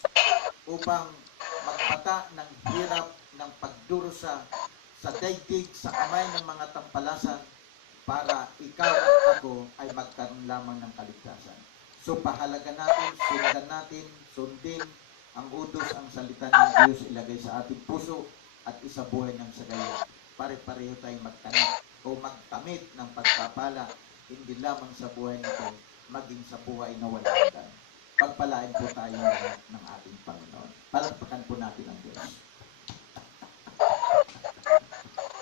upang magpata ng hirap ng pagdurusa sa daigdig, sa kamay ng mga tampalasan para ikaw at ako ay magkaroon lamang ng kaligtasan. So pahalaga natin, sundan natin, sundin ang utos, ang salita ng Diyos ilagay sa ating puso at isabuhay ng sagayon. Pare-pareho tayong magtanit o magtamit ng pagpapala, hindi lamang sa buhay nito, maging sa buhay na walang hanggan. Pagpalain po tayo lahat ng ating Panginoon. Palakpakan po natin ang Diyos.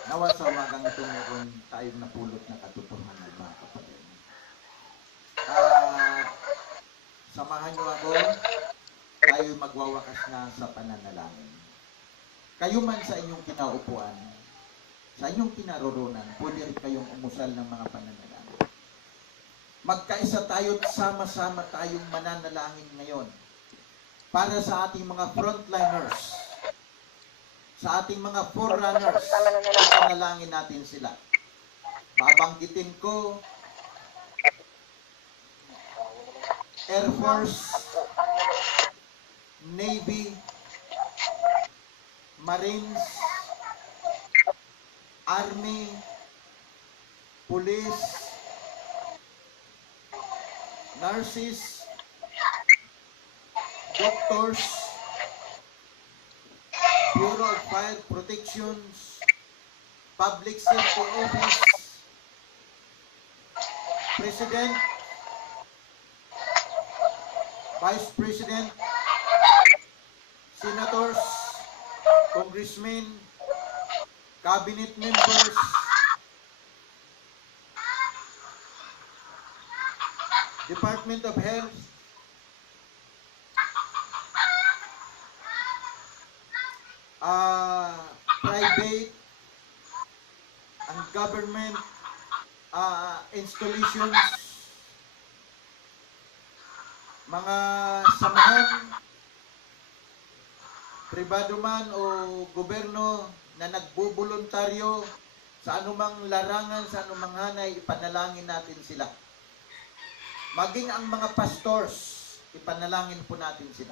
Nawa sa umagang ito meron tayong napulot na katotohanan, mga kapatid. Samahan niyo ako, tayo magwawakas na sa pananalangin. Kayo man sa inyong kinaupuan, sa inyong kinaroroonan, pwede rin kayong umusal ng mga pananalangin. Magkaisa tayo at sama-sama tayong mananalangin ngayon para sa ating mga frontliners, sa ating mga forerunners. Ipanalangin natin sila. Babanggitin ko Air Force, Navy, Marines, Army, Police, nurses, doctors, Bureau of Fire Protection, Public Safety Office, President, Vice President, Senators, Congressmen, Cabinet Members, Department of Health, private and government installations, mga samahan, pribado man o gobyerno na nagbubuluntaryo sa anumang larangan, sa anumang hanay, ipanalangin natin sila. Maging ang mga pastors, ipanalangin po natin sila.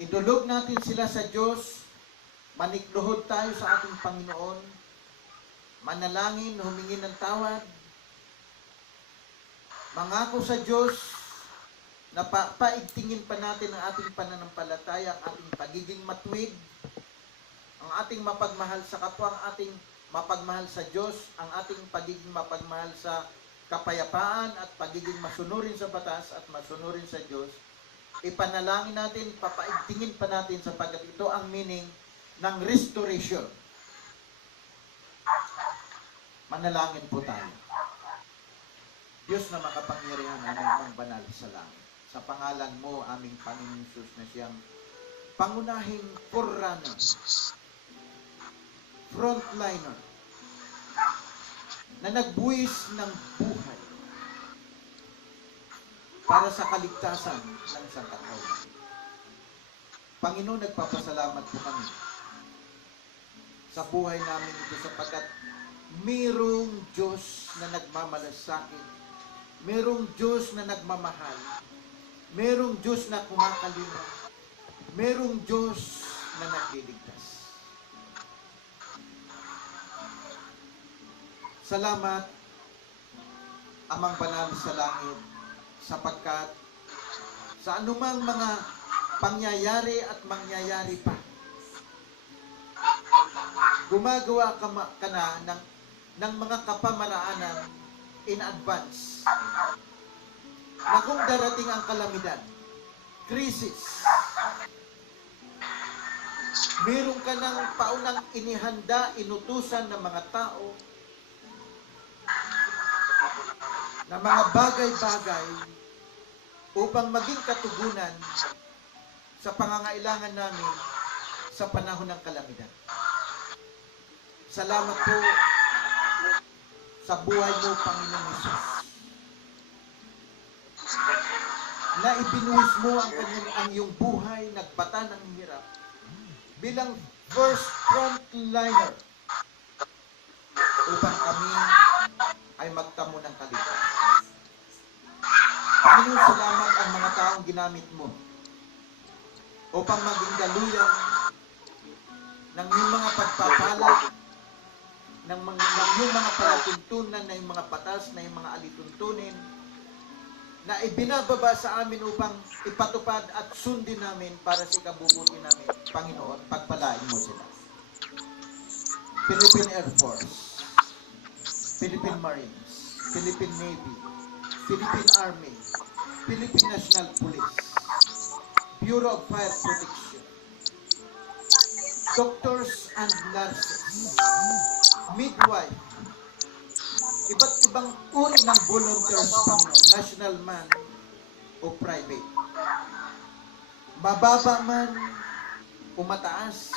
Idulog natin sila sa Diyos, manikluhod tayo sa ating Panginoon, manalangin, humingi ng tawad, mangako sa Diyos na paigtingin pa natin ang ating pananampalataya, ang ating pagiging matuwid, ang ating mapagmahal sa kapwa, ang ating mapagmahal sa Diyos, ang ating pagiging mapagmahal sa kapayapaan at pagiging masunurin sa batas at masunurin sa Diyos, Ipanalangin natin, papaigtingin pa natin sapagkat ito ang meaning ng restoration. Manalangin po tayo. Diyos na makapangyarihan, aming banal sa langit. Sa pangalan mo, aming Panginoon Jesus na siyang pangunahing forerunner, frontliner, na nagbuwis ng buhay para sa kaligtasan ng sangkatauhan. Panginoon, nagpapasalamat po kami sa buhay namin ito sapagkat mayroong Diyos na nagmamalasakit, mayroong Diyos na nagmamahal, mayroong Diyos na kumakalima, mayroong Diyos na nagliligtas. Salamat, Amang Banal sa langit, sapagkat sa anumang mga pangyayari at mangyayari pa, gumagawa ka na ng mga kapamaraanan in advance na kung darating ang kalamidad, krisis, meron ka ng paunang inihanda, inutusan ng mga tao na mga bagay-bagay upang maging katugunan sa pangangailangan namin sa panahon ng kalamidad. Salamat po sa buhay mo, Panginoon Jesus, na ibinuhis mo ang iyong buhay, nagbata ng hirap, bilang first frontliner upang kami ay magtamo ng kaligtasan. Panginoon, salamat ang mga taong ginamit mo upang maging daluyan ng iyong mga pagpapala, ng iyong mga palatuntunan, na yung mga batas, na yung mga alituntunin, na ibinababa sa amin upang ipatupad at sundin namin para sa ikabubuti namin. Panginoon, pagpalain mo sila. Philippine Air Force, Philippine Marines, Philippine Navy, Philippine Army, Philippine National Police, Bureau of Fire Protection, doctors and nurses, midwife, iba't ibang uri ng volunteers, Panginoon, national man o private. Mababa man o mataas,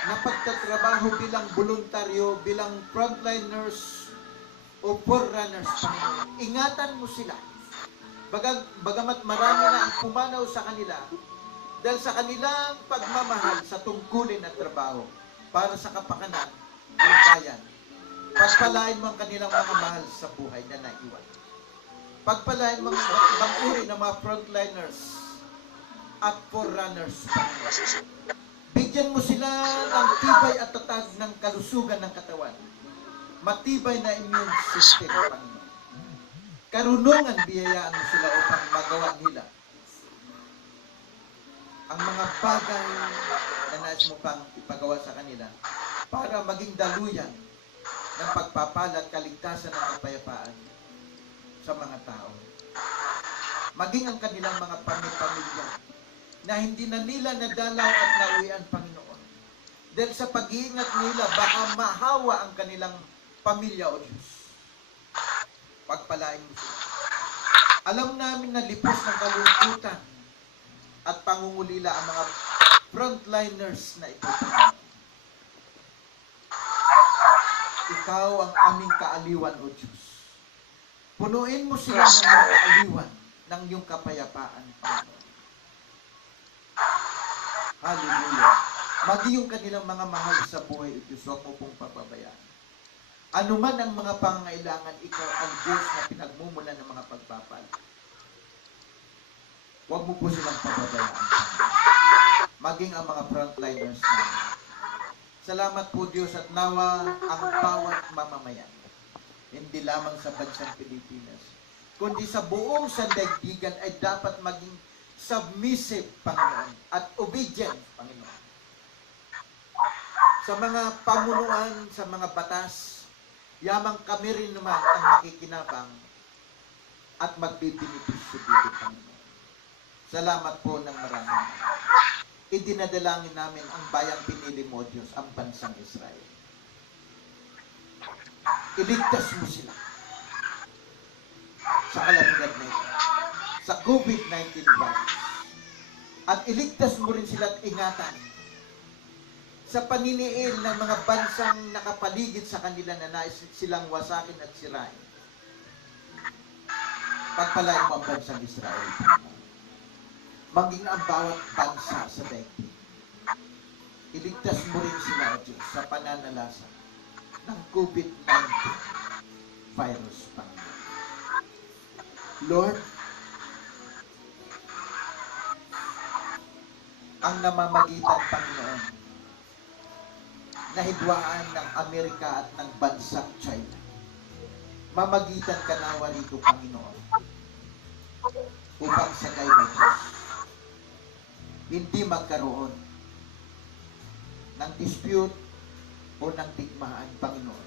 na pagtatrabaho bilang voluntaryo, bilang frontliners o forerunners, Panginoon. Ingatan mo sila. Bagamat marami na ang pumanaw sa kanila, dahil sa kanilang pagmamahal sa tungkulin at trabaho para sa kapakanan ng bayan. Pagpalain mo ang kanilang mga mahal sa buhay na naiwan. Pagpalain mo ang ibang uri ng mga frontliners at forerunners. Bigyan mo sila ng tibay at tatag ng kalusugan ng katawan. Matibay na immune system, Panginoon. Karunungan, biyayaan mo sila upang magawa nila ang mga bagay na nais mo pang ipagawa sa kanila para maging daluyan ng pagpapala at kaligtasan ng kapayapaan sa mga tao. Maging ang kanilang mga pamilya na hindi na nila nadalaw at nauwian, Panginoon. Dahil sa pag-iingat nila, baka mahawa ang kanilang pamilya, O Diyos. Pagpalain mo sila. Alam namin na lipos ng kalungkutan at pangungulila ang mga frontliners na ito. Ikaw ang aming kaaliwan, O Diyos. Punuin mo sila ng iyong kaaliwan, ng iyong kapayapaan, Panginoon. Hallelujah. Maging yung kanilang mga mahal sa buhay, O Diyos, huwag mo pong papabayaan. Ano man ang mga pangangailangan, ikaw ang Diyos na pinagmumulan ng mga pagpapala. Huwag mo po silang pababayaan. Maging ang mga frontliners namin. Salamat po, Diyos, at nawa ang bawat mamamayan, hindi lamang sa bansang Pilipinas, kundi sa buong sandaigdigan ay dapat maging submissive, Panginoon, at obedient, Panginoon. Sa mga pamunuan, sa mga batas, yamang kami rin naman ang makikinabang at magbibinipisyo dito, Panginoon. Salamat po ng marami. Idinadalangin namin ang bayang pinili mo, Diyos, ang bansang Israel. Iligtas mo sila sa kalamidad na ito, sa COVID-19 virus. At iligtas mo rin sila at ingatan sa paniniil ng mga bansang nakapaligid sa kanila na nais silang wasakin at sirain. Pagpalain mo ang bansang Israel. Maging ang bawat bansa sa daigdig. Iligtas mo rin sila, O Diyos, sa pananalasa ng COVID-19 virus, Panginoon. Lord, ang namamagitan, Panginoon, na hidwaan ng Amerika at ng bansang China. Mamagitan ka nawa rito, Panginoon, upang sa kayo, Diyos, hindi magkaroon ng dispute o ng digmaan, Panginoon,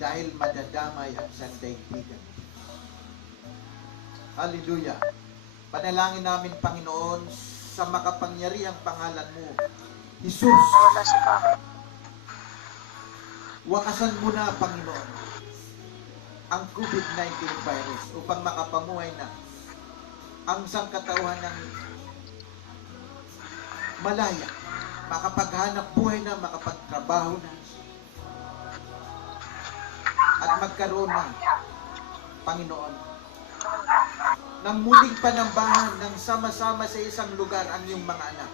dahil madadamay ang sandaigdigan. Hallelujah. Panalangin namin, Panginoon, sa makapangyarihang pangalan mo, Jesus. Wakasan mo na, Panginoon, ang COVID-19 virus upang makapamuhay na ang sangkatauhan ng malaya, makapaghanap buhay na, makapagtrabaho na, at magkaroon na, Panginoon, ng muling panambahan ng sama-sama sa isang lugar ang iyong mga anak,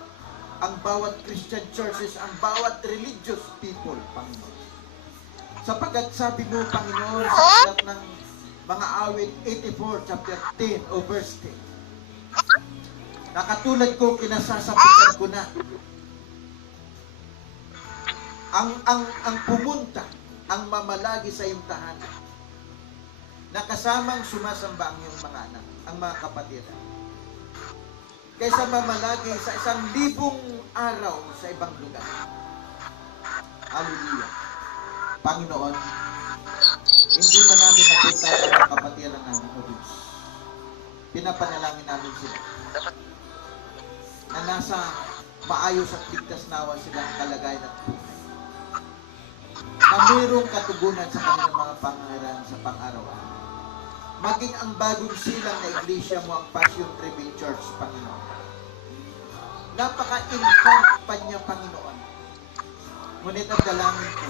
ang bawat Christian churches, ang bawat religious people, Panginoon. Sapagkat sabi mo, Panginoon, sa aklat ng mga awit 84, chapter 10 o verse 10, na katulad ko, kinasasapitan ko na ang pumunta, ang mamalagi sa iyong tahanan, na kasamang sumasamba ang iyong mga anak, ang mga kapatid, kaysa mamalagi sa 1,000 araw sa ibang lugar. Hallelujah. Panginoon, hindi man namin napunta ang mga kapatiran namin, O Diyos. Pinapanalangin namin sila na nasa maayos at ligtas nawa silang kalagayan at buhay. Na mayroong katugunan sa kanilang mga pangaran sa pang-araw-araw. Maging ang bagong silang na iglesia mo, ang Passion Tribune Church, Panginoon. Napaka-infant pa niya, Panginoon. Ngunit ang dalangin ko,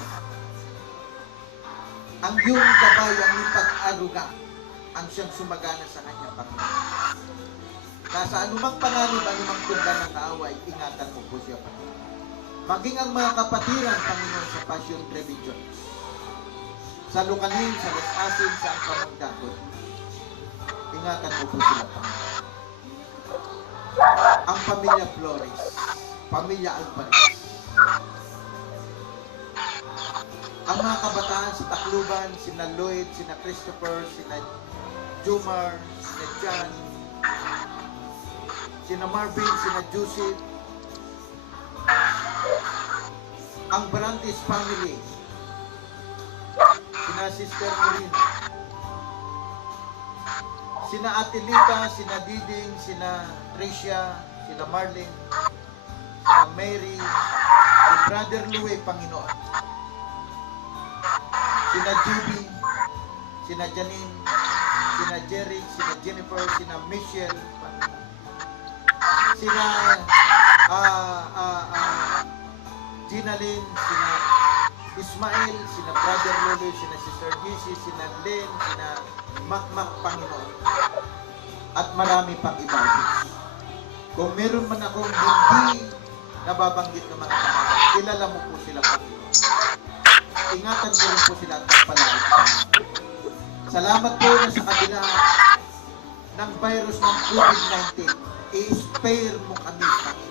ang iyong gabay, ang iyong pag-aruga, ang siyang sumagana sa kanya, Panginoon. Nasa anumang panganib, anumang tunda ng kaaway, ingatan mo po siya, Panginoon. Maging ang mga kapatiran, Panginoon, sa Passion Tribune Church, sa Lucanin, sa Las Asin, sa Angkamangkakot, ingatan mo po sila, Panginoon. Ang pamilya Flores, pamilya Alvarez, ang mga kabataan sa Tacloban, sina Lloyd, sina Christopher, sina Jomar, sina John, sina Marvin, sina Joseph, ang Barantes family, sina Sister Marina, sina Atilita, sina Diding, sina Tricia, sina Marlene, sina Mary, si Brother Louie, Panginoon, sina Judy, sina Janine, sina Jerry, sina Jennifer, sina Michelle, sina Ginalyn, sina Ismael, sina Brother Lolo, sina Sister Gisi, sina Len, sina Makmak, Panginoon, at marami pang iba. Kung meron man akong hindi nababanggit ng mga pangalan, kilala mo po sila, Panginoon. Ingatan mo rin po sila at pagpalain. Salamat po na sa kabila ng virus ng COVID-19, i-spare mo kami, Panginoon.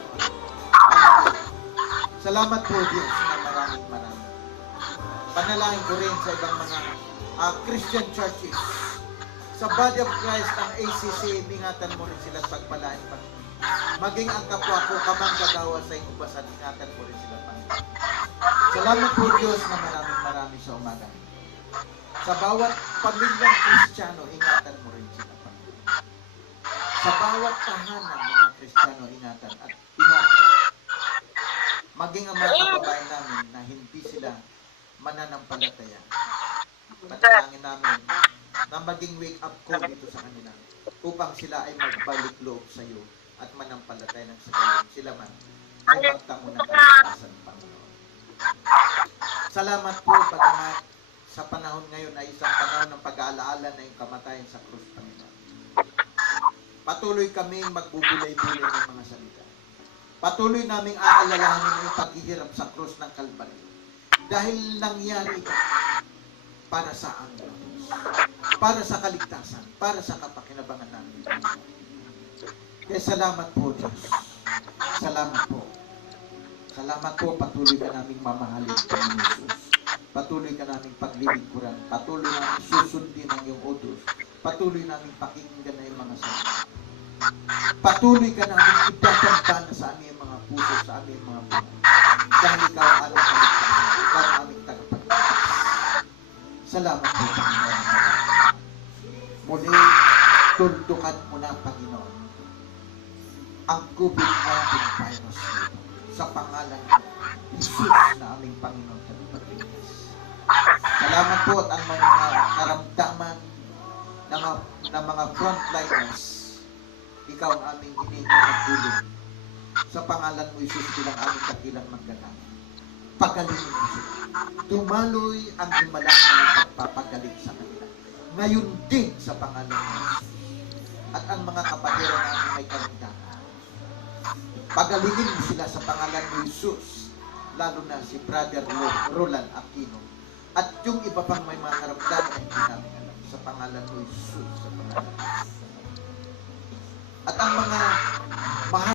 Salamat po, Diyos, na maraming. Panalangin ko rin sa ibang mga Christian churches. Sa Body of Christ, ang ACC, ingatan mo rin sila sa pagpalain, Panginoon. Maging ang kapwa ko, kamang gagawa sa iyong ubasan, ingatan mo rin sila, Panginoon. Salamat po, Diyos, na maraming sa umaga. Sa bawat pamilyang Kristiyano, ingatan mo rin sila, Panginoon. Sa bawat tahanan ng mga Kristiyano, ingatan at ingatan. Maging ang mga kababayan namin na hindi sila mananampalataya. Panalangin namin na maging wake-up call dito sa kanila upang sila ay magbalik loob sa iyo at manampalataya ng sagayon sila man ay magtamo ng kaligtasan, Panginoon. Salamat po, bagamat sa panahon ngayon ay isang panahon ng pag-aalaala na yung kamatayan sa krus, Panginoon. Patuloy kaming magbubulay-bulay ng mga salita. Patuloy naming aalalahanin yung paghihirap sa krus ng Kalbaryo. Dahil nangyari ito para sa amin, para sa kaligtasan, para sa kapakinabangan namin. Kaya salamat po, Diyos. Salamat po. Salamat po, patuloy ka naming mamahalin, Panginoon Jesus. Patuloy ka naming paglilingkuran. Patuloy naming susundin ang iyong utos. Patuloy naming pakinggan na yung mga salita. Patuloy ka naming itatanda sa aming mga puso, sa aming mga buhay. Dahil ikaw ang aming kaligtasan. Ikaw ang aming tagapagligtas. Salamat po, Panginoon. Muli, tuldukan mo na, Panginoon, ang COVID-19 virus sa pangalan ng Jesus na aming Panginoon at Tagapagligtas. Salamat po at ang mga karamdaman ng mga frontliners, ikaw ang aming hiningi ng tulong. Sa pangalan mo, Jesus, bilang aming dakilang manggagamit. Pagalingin mo sila. Tumaloy ang himala ng pagpapagaling sa kanila. Ngayon din sa pangalan mo, Jesus. At ang mga kapatid namin may karamdaman. Pagalingin mo sila sa pangalan mo, Jesus. Lalo na si Brother Roland Aquino. At yung iba pang may mga karamdaman na hindi namin alam. Sa pangalan mo, Jesus. Sa pangalan mo, Jesus. At ang mga mahal